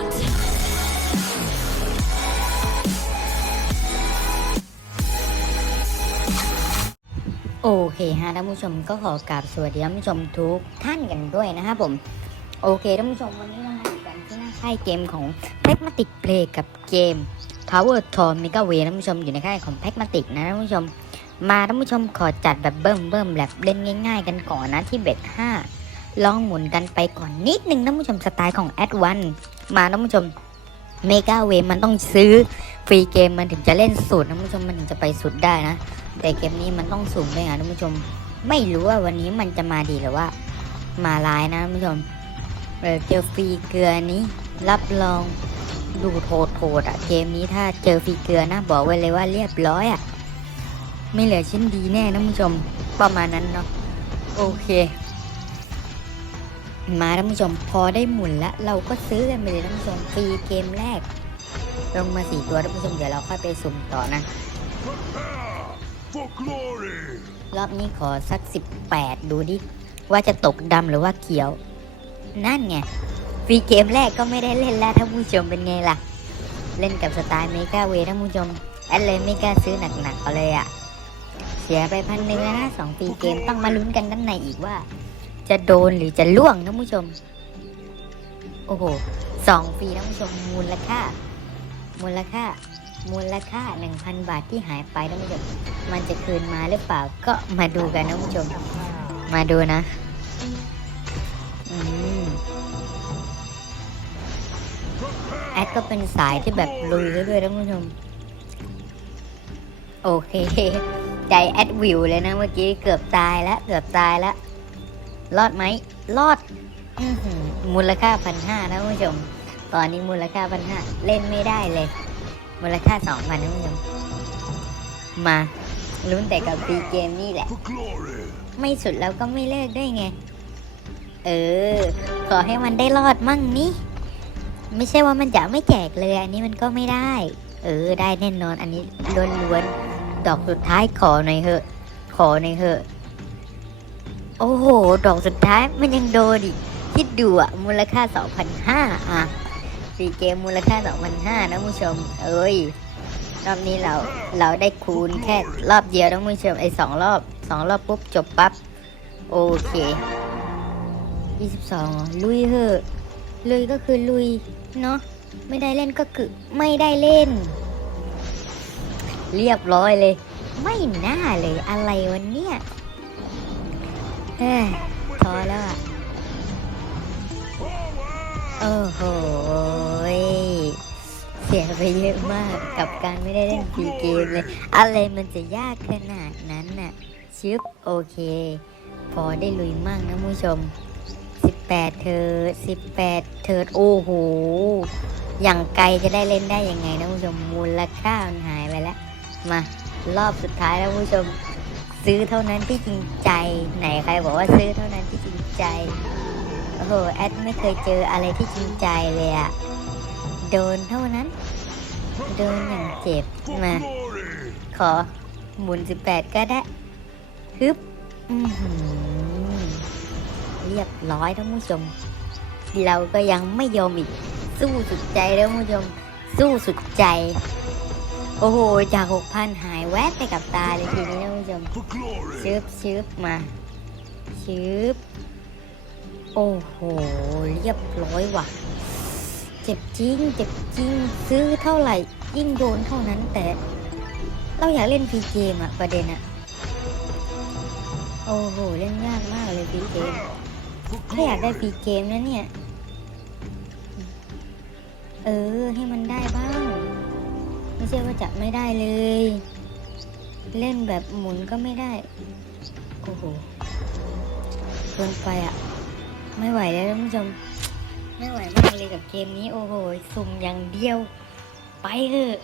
โอเคฮะท่านผู้ชมก็ขอกราบสวัสดีท่านผู้ชมทุกท่านกันด้วยนะครับผม โอเคท่านผู้ชมวันนี้เรามาอยู่กันที่หน้าค่ายเกมของ p a c m a t i c Play กับเกม Power t o r Mega Way ท่านผู้ชมอยู่ในค่ายของ p a c m a t i c นะท่านผู้ชม มาท่านผู้ชมขอจัดแบบเบิ่มเบิ่มแบบเล่นง่าย ๆ กันก่อนนะที่เบ็ด5 ลองหมุนกันไปก่อนนิดนึงท่านผู้ชมสไตล์ของ Ad One มาท่านผู้ชม Mega Way มันต้องซื้อฟรีเกมมันถึงจะเล่นสุดท่านผู้ชมมันถึงจะไปสุดได้นะ แต่เกมนี้มันต้องสูงด้วยนะท่านผู้ชม ไม่รู้ว่าวันนี้มันจะมาดีหรือว่า มาร้ายนะท่านผู้ชมเจอฟรีเกลือนี้รับรองดูโทษโทษอะเกมนี้ถ้าเจอฟรีเกลือนะ บอกไว้เลยว่าเรียบร้อยอะไม่เหลือชิ้นดีแน่ท่านผู้ชม ประมาณนั้นเนาะโอเค มาท่านผู้ชมพอได้หมุนแล้วเราก็ซื้อกันไปเลยท่านผู้ชมฟรีเกมแรก ลงมาสี่ตัวท่านผู้ชมเดี๋ยวเราค่อยไปสุ่มต่อนะ for glory. รอบนี้ขอสัก 18 ดูดิ ว่าจะตกดำหรือว่าเขียว นั่นไงฟรีเกมแรกก็ไม่ได้เล่นแล้วท่านผู้ชมเป็นไงล่ะ เล่นกับสไตล์เมกาเวท่านผู้ชมแอดเลยไม่กล้าซื้อหนักๆเอาเลยอะ่ะ เสียไปพันหนึ่งแล้วนะสองฟรีเกมต้องมาลุ้นกันด้านในอีกว่า จะโดนหรือจะล่วงท่านผู้ชม โอ้โหสองฟีท่านผู้ชมมูลค่า มูลค่า มูลค่า1,000บาทที่หายไปท่านผู้ชม มันจะคืนมาหรือเปล่าก็มาดูกันนะผู้ชม มาดูนะอืมแอดก็เป็นสายที่แบบลุยแล้วด้วยนะผู้ชม โอเค ใจแอดวิวเลยนะเมื่อกี้เกือบตายแล้วเกือบตายแล้ว รอดไหมรอดอื้อหือมูลค่าพันห้านะผู้ชม ตอนนี้มูลค่าพันห้าเล่นไม่ได้เลย มูลค่าสองพันนะผู้ชม มาลุ้นแต่กับฟรีเกมนี่แหละ For glory. ไม่สุดแล้วก็ไม่เลิกด้วยไง เออ ขอให้มันได้รอดมั่งนี่ไม่ใช่ว่ามันจะไม่แจกเลย อันนี้มันก็ไม่ได้ เออ ได้แน่นอน อันนี้ล้วนๆ ดอกสุดท้ายขอหน่อยเถอะ ขอหน่อยเถอะ โอ้โห ดอกสุดท้ายมันยังโดนอีกคิดดูอะมูลค่า 2,500อะฟรีเกมมูลค่า 2,500นะผู้ชม เอ้ย รอบนี้เราเราได้คูณแค่รอบเดียวนะผู้ชมไอ้สองรอบสองรอบปุ๊บจบปั๊บ โอเค 22 ลุยเหอะ ลุยก็คือลุย เนาะไม่ได้เล่นก็คือไม่ได้เล่น เรียบร้อยเลย ไม่น่าเลยอะไรวันเนี้ย เฮ้ยท้อแล้วอะ โอ้โห เสียไปเยอะมากกับการไม่ได้เล่นฟรีเกมเลย อะไรมันจะยากขนาดนั้นน่ะ ชึบโอเค พอได้ลุยมั่งนะผู้ชม 18เทิด18เทิด โอ้โห อย่างไกลจะได้เล่นได้ยังไงนะผู้ชม มูลค่ามันหายไปแล้ว มารอบสุดท้ายแล้วผู้ชม ซื้อเท่านั้นที่จริงใจ ไหนใครบอกว่าซื้อเท่านั้นที่จริงใจ โอ้โห แอดไม่เคยเจออะไรที่จริงใจเลยอะโดนเท่านั้น โดนอย่างเจ็บมา ขอหมุน18ก็ได้ฮึบเรียบร้อยท่านผู้ชม เราก็ยังไม่ยอมอีก สู้สุดใจแล้วท่านผู้ชม สู้สุดใจ โอ้โห จาก6,000หายแวบไปกับตาเลยทีนี้ท่านผู้ชมชืบชืบมาชืบโอ้โห เรียบร้อยว่ะ เจ็บจริง เจ็บจริง ซื้อเท่าไหร่ ยิ่งโดนเท่านั้นแต่ เราอยากเล่นฟรีเกมอะประเด็นอะโอ้โห เล่นยากมากเลยฟรีเกมถ้าอยากได้ฟรีเกมนะเนี่ย เออ ให้มันได้บ้าง ชื่อว่าจะไม่ได้เลย เล่นแบบหมุนก็ไม่ได้ โอ้โหเกินไปอะไม่ไหวแล้วท่านผู้ชม ไม่ไหวมากเลยกับเกมนี้ โอ้โห สุ่มอย่างเดียว ไปเถอะ